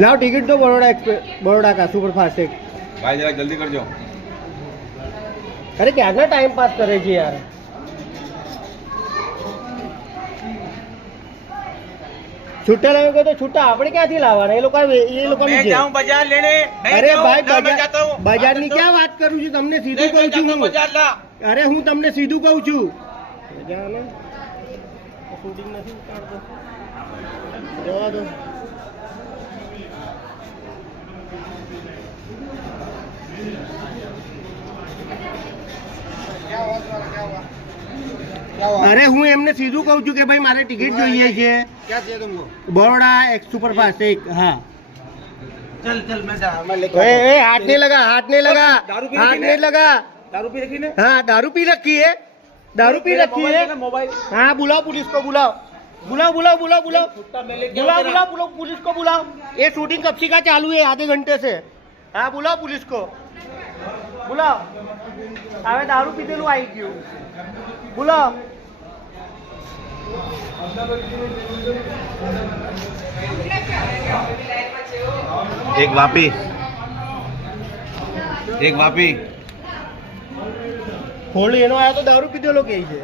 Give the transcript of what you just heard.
लाओ टिकट दो बड़ौदा एक्सप्रेस, बड़ौदा का सुपर फास्ट एक। भाई जरा जल्दी कर जाओ। अरे क्या ना टाइम पास करे છે यार। छुट्टा लावे तो छुट्टा આપણે ક્યાંથી લાવવાના? એ લોકો मैं जाऊं बाजार लेने। अरे भाई बाजार ની क्या વાત કરું છું? તમને સીધું કહું છું હું। बाजार ला। अरे હું તમને સીધું કહું છું। શૂટિંગ નથી ઉતારતો, જવા દો। अरे હું એમને સીધું કહું છું કે ભાઈ મારે ટિકિટ જોઈએ છે। क्या चाहिए तुमको? बड़ौदा एक सुपर फास्ट एक। हाँ चल चल मैं ए, हाथ नहीं लगा, हाथ नहीं लगा, दारू पी हाथ रखी नहीं है? लगा। दारू पी रखी ने? हाँ दारू पी रखी है, दारू पी रखी है। मोबाइल हाँ बुलाओ पुलिस को, बुलाओ बुलाओ बुलाओ बुलाओ बुलाओ छुट्टा मैं लेके बुलाओ बुलाओ बुलाओ पुलिस को बुलाओ। ये शूटिंग कब से का चालू है? आधे घंटे से। हाँ बुलाओ पुलिस को, बुलाओ। હવે દારૂ પીધેલું આવી ગયું, બોલાવો। एक वापी, एक वापी। હોળી એનો આયા તો દારૂ પીધેલો કે છે।